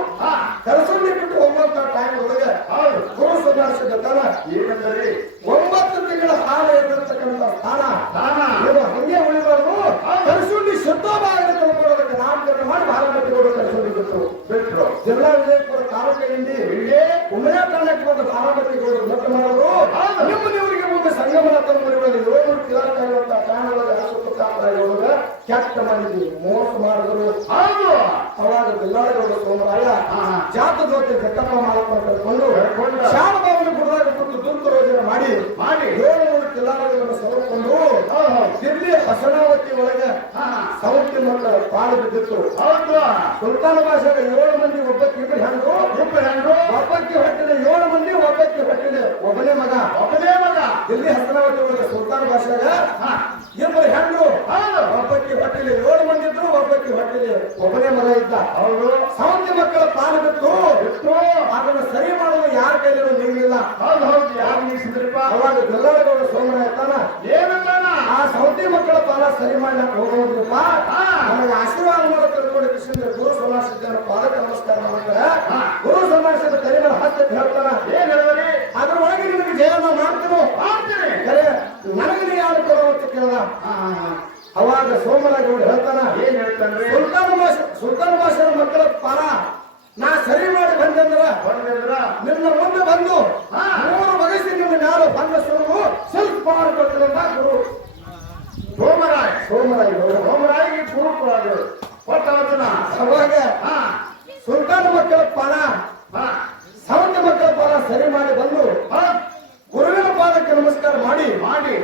ಕೆಲಸದಲ್ಲಿ ಬಿಟ್ಟು ಒಂಬತ್ತು ಟೈಮ್ ಒಳಗೆ ಗುರು ಸುಧಾರಿಸಿದ ತನ ಏನಂದ್ರೆ? ಒಂಬತ್ತು ತಿಂಗಳ ಹಾಲ ಇರತಕ್ಕಂಥ ಸ್ಥಾನ. ನೀವು ಹಂಗೆ ಉಳಿಬಾರ್ದು ಕರಿಸುಂಡಿ ಶುದ್ಧವಾಗಿ ತಿಳ್ಕೊಳ್ಳೋದಕ್ಕೆ ನಾಮಕರಣ ಮಾಡಿ ಬಾರಾಮತಿಗಳು ಕರಿಸುಂಡಿ ಬಿಟ್ಟು ಬಿಟ್ಟರು ಜಿಲ್ಲಾ ವಿಜಯಪುರ ತಾಲೂಕಿನಲ್ಲಿ ಇಲ್ಲಿ ಉಮಯ ತಾಲೂಕಿಗೆ ಬಂದ ಬಾರಾಮತಿಗಳು ಮಟ್ಟ ಮಾಡೋರು ಹೌದು. ನಿಮ್ಮ ದೇವರಿಗೆ ಮುಂದೆ ಸಂಗಮನ ತಂದುಕೊಳ್ಳಿ ಏಳ್ನೂರು ಕಿಲೋಮೀಟರ್ ಸುತ್ತಮುತ್ತ ಕೆಟ್ಟ ಮಾಡಿದ್ವಿ ಮೋಸ ಮಾಡಿದ್ರು. ಅವಾಗ ಬಿಲ್ಲಾಳಗೌಡ ಸೋಮರಾಯ. ಜಾತ ಜೊತೆ ಜಟ್ಟಪ್ಪ ಮಾಡಪ್ಪ ಕರ್ಕೊಂಡು. ಶಾರದಾವನ್ನು ಗುರುದಾಗ ಕೊಟ್ಟು ದುರ್ಗ ಯೋಜನೆ ಮಾಡಿ. ಮಾಡಿ. ಏಳುನೂರು ಕಿಲ್ಲಾರಗಳನ್ನು ಸವರ್ಕೊಂಡು ದಿಲ್ಲಿ ಹಸನಾವತಿ ಒಳಗೆ ಸೌತಿ ಮಕ್ಕಳ ಪಾಲು ಬಿದ್ದಿತ್ತು. ಹೌದು. ಸುಲ್ತಾನ ಭಾಷೆಗ ಏಳು ಮಂದಿ ಒಬ್ಬಕ್ಕೆ ಇಬ್ಬರು ಹೆಂಗು ಇಬ್ಬರು ಹೆಂಡ್ರು. ಒಬ್ಬಕ್ಕೆ ಹೊಟ್ಟಿದೆ ಏಳು ಮಂದಿ ಒಬ್ಬಕ್ಕೆ ಹೊಟ್ಟಿದೆ ಒಬ್ಬನೇ ಮಗ. ಒಬ್ಬನೇ ಮಗ. ದಿಲ್ಲಿ ಹಸನಾವತಿ ಒಳಗೆ ಸುಲ್ತಾನ ಭಾಷೆಗ ಇಬ್ಬರು ಹೆಂಗರು ಒಬ್ಬಕ್ಕೆ ಹೊಟ್ಟೆಲಿ ಏಳು ಮಂದಿ ಇದ್ರು ಒಬ್ಬಕ್ಕೆ ಹೊಟ್ಟೆಲಿ ಒಬ್ಬನೇ ಮರ ಇದ್ದ. ಅವರು ಸಾಮಾನ್ಯ ಮಕ್ಕಳ ಪಾಲು ಬಿತ್ತು. ಬಿಟ್ಟು ಅದನ್ನು ಸರಿ ಮಾಡಲು ಯಾರ ಕೈಲಿರೋ ನೀವಿಲ್ಲ ಹೌದು ಹೌದು. ಯಾರು ನಿಲ್ಸಿದ್ರಪ್ಪ ಅವಾಗ ಬೆಲ್ಲಳಗೌಡ ಸೋಮರಾಯತನ ಏನಂತಾನ ಆ ಸೌತಿ ಮಕ್ಕಳ ಪಾಲ ಸರಿ ಮಾಡ್ಲಕ್ಕೆ ಹೋಗೋದ್ರಪ್ಪ. ನಮಗೆ ನನಗೆ ಆಶೀರ್ವಾದ ಮಾಡೋ ತಿಳ್ಕೊಂಡು ಕೃಷ್ಣ ಗುರು ಸಮಾಸಿದ್ದ ಪಾದಕ್ಕೆ ನಮಸ್ಕಾರ ಮಾಡ್ತಾರೆ. ಗುರು ಸಮಾಸದ ಕೈ ಹತ್ತಿ ಹೇಳ್ತಾನ. ಏನ್ ಹೇಳಿದ್ರಿ ಅದ್ರೊಳಗೆ ನಿನಗೆ ಜಯನ ಮಾಡ್ತೀನಿ ಮಾಡ್ತೀನಿ ಕರೆ ನನಗೆ ನೀ ಯಾರು ಕೊಡೋ ಅಂತ ಕೇಳ್ದ ಹಾ, ಹಾ, ಹಾ. ಅವಾಗ ಸೋಮರಾಯಗೌಡ ಹೇಳ್ತಾನ ಏನ್ ಹೇಳ್ತಾನ್ರಿ ಸುಲ್ತಾನ ಭಾಷ ಸುಲ್ತಾನ ಭಾಷೆಯ ಮಕ್ಕಳ ಪಾಲ ನಾ ಸರಿ ಮಾಡಿ ಬಂದಂದ್ರ ಬಂದ್ರ ನಿನ್ನ ಮುಂದೆ ಬಂದು ಹಾ. ಮೂರು ಬಗೆಸಿ ನಿನ್ನ ಮ್ಯಾಲ ಬಂದ ಸುರುವು ಸ್ವಲ್ಪ ಮಾಡಿಕೊಟ್ಟಿರಂತ ಗುರು ಸೋಮರಾಯ ಸೋಮರಾಯಗೌಡ ಸೋಮರಾಯಿಗೆ ಪೂರ್ವಕವಾದರು ಕೊಟ್ಟವಚನ ಅವಾಗ ಹಾ ಸುಲ್ತಾನ ಮಕ್ಕಳ ಪಾಲ ಹಾ ಸೌಂದ ಮಕ್ಕಳ ಪಾಲ ಸರಿ ಮಾಡಿ ಬಂದು ಹಾ ಗುರುವಿನ ಪಾದಕ್ಕೆ ನಮಸ್ಕಾರ ಮಾಡಿ ಮಾಡಿ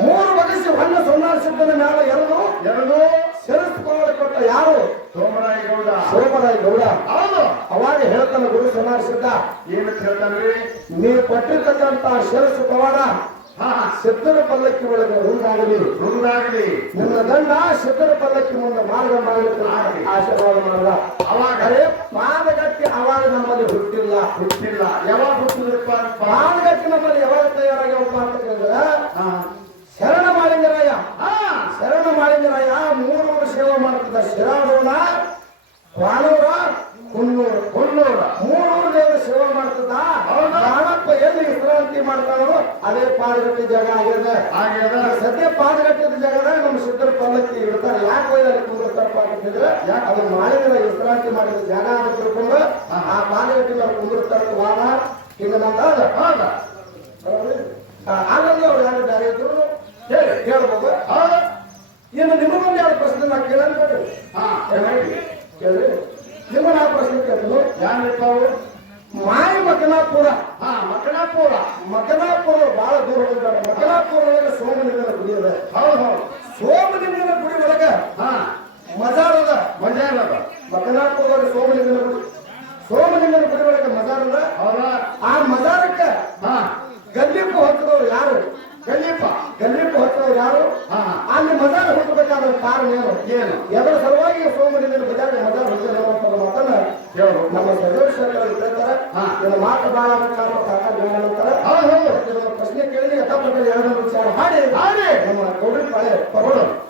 ಮೂರು ಬಗೆಸಿ ಹೊನ್ನ ಸೊನ್ನಾಸಿದ್ದನ ಮ್ಯಾಲ ಎರಡು ಎರಡು ಶಿರಸ್ಪಾವಳಿ ಕೊಟ್ಟ ಯಾರು ಸೋಮರಾಯ ಗೌಡ ಸೋಮರಾಯ ಗೌಡ ಹೌದು ಅವಾಗ ಹೇಳ್ತಾನೆ ಸೊನ್ನಾಸಿದ್ದ ಏನಂತ ಹೇಳ್ತಾನ್ರಿ ನೀವು ಕೊಟ್ಟಿರ್ತಕ್ಕಂತ ಶಿರಸು ಪವಾಡ ಹಾ ಸಿದ್ಧರ ಪಲ್ಲಕ್ಕಿ ಒಳಗೆ ರೂಢಾಗಲಿ ರುಂದಾಗಲಿ ನಿಮ್ಮ ದಂಡ ಸಿದ್ಧರ ಪಲ್ಲಕ್ಕಿ ಮುಂದೆ ಮಾರ್ಗ ಮಾಡಲಿಕ್ಕೆ ಆಶೀರ್ವಾದ ಮಾಡಲ್ಲ ಅವಾಗ. ಪಾದಗಟ್ಟಿ ಅವಾಗ ನಮ್ಮಲ್ಲಿ ಹುಟ್ಟಿಲ್ಲ. ಹುಟ್ಟಿಲ್ಲ. ಯಾವಾಗ ಹುಟ್ಟಿದ್ರಪ್ಪ? ಪಾದಗಟ್ಟಿ ನಮ್ಮಲ್ಲಿ ಯಾವಾಗ ತಯಾರಾಗ್ಯವಪ್ಪ ಅಂತ ಕೇಳಿದ್ರ ಹಾ. ಶರಣ ಮಾಲಿಂಗರಾಯ ಶರಣ ಮಾಲಿಂಗರಾಯ ವರ್ಷ ಸೇವೆ ಮಾಡ್ತಿದ್ದ ಶಿರಾಡೋಣ ವಾನೂರ ಕುನ್ನೂರು ಕೊಲ್ಲೂರ ಮೂರೂರು ದೇವರ ಸೇವೆ ಮಾಡ್ತಿದ್ದ ಹೌದಾ? ರಾಣಪ್ಪ ಎಲ್ಲಿ ಮಾಡ್ತಾರೋ ಅದೇ ಪಾದಗಟ್ಟಿ ಜಾಗ ಆಗಿದೆ. ಆಗ್ಯದ ಸದ್ಯ ಪಾದಗಟ್ಟಿದ ಜಾಗದಾಗ ನಮ್ಮ ಸಿದ್ಧರ ಪಲ್ಲಕ್ಕಿ ಇಡ್ತಾರೆ. ಯಾಕೆ ಅಲ್ಲಿ ಕುಂದಿರ್ತಾರಪ್ಪ ಅಂತಂದ್ರೆ ಅದು ಮಾಡಿದ್ರೆ ವಿಶ್ರಾಂತಿ ಮಾಡಿದ ಜಾಗ ಅಂತ ತಿಳ್ಕೊಂಡು ಆ ಪಾದಗಟ್ಟಿ ಮೇಲೆ ಕುಂದಿರ್ತಾರೆ ವಾದ ಹಿಂಗ. ನಂದ ಹೌದ ಹಾಗಾಗಿ ಅವ್ರು ಯಾರು ಬೇರೆ ಇದ್ರು? ಹೇಳಿ ಕೇಳ್ಬೋದು ಹೌದ. ಇನ್ನು ನಿಮಗೊಂದು ಎರಡು ಪ್ರಶ್ನೆ ನಾ ಕೇಳಂತ ಹಾ. ಏನಾಯ್ತು? ಕೇಳಿ ನಿಮ್ಮ ನಾ ಪ್ರಶ್ನೆ ಕೇಳಿದ್ರು ಯಾರು ಅವು ಮಾಯ ಮಕನಾಪುರ. ಹಾ ಮಕನಾಪುರ. ಮಕನಾಪುರ ಬಹಳ ದೂರ ಹೋಗಿದ್ದಾರೆ ಮಕನಾಪುರ ಒಳಗೆ ಸೋಮಲಿಂಗನ ಗುಡಿ ಅದ ಹೌದು ಹೌದು. ಸೋಮಲಿಂಗನ ಗುಡಿ ಒಳಗ ಹಾ. ಮಜಾರ್ ಅದ. ಮಜಾರ್ ಅದ. ಮಕನಾಪುರ ಒಳಗೆ ಸೋಮಲಿಂಗನ ಗುಡಿ. ಸೋಮಲಿಂಗನ ಗುಡಿ ಒಳಗೆ ಅದ. ಹೌದ. ಆ ಮಜಾರಕ್ಕ ಹಾ. ಗಲ್ಲಿಪ್ಪ ಹೊತ್ತದವ್ರು ಯಾರು? ಗಲ್ಲಿಪ್ಪ ಗಲ್ಲಿಪ್ಪ ಹೊತ್ತದವ್ರು ಯಾರು? ಹಾ. ಅಲ್ಲಿ ಮಜಾರ ಹುಟ್ಟಬೇಕಾದ ಕಾರಣ ಏನು? ಏನು? ಎದರ ಸಲುವಾಗಿ ಸೋಮಲಿಂಗನ ಬಜಾರ್ ಮಜಾರ್ ನಮ್ಮ ಸದಸ್ಯರು ಹೇಳ್ತಾರೆ. ಇದನ್ನ ಮಾತು ಬಾಳ ಅಂತಾರೆ ಹೌದು. ಹೌದು ಪ್ರಶ್ನೆ ಕೇಳಿ ಯಥಾಪ್ರಕಾರ ಎರಡು ವಿಚಾರ ಮಾಡಿ. ಮಾಡಿ ನಮ್ಮ ಗೌಡ್ರಿ ಪಾಳೆ ಕೊಡು.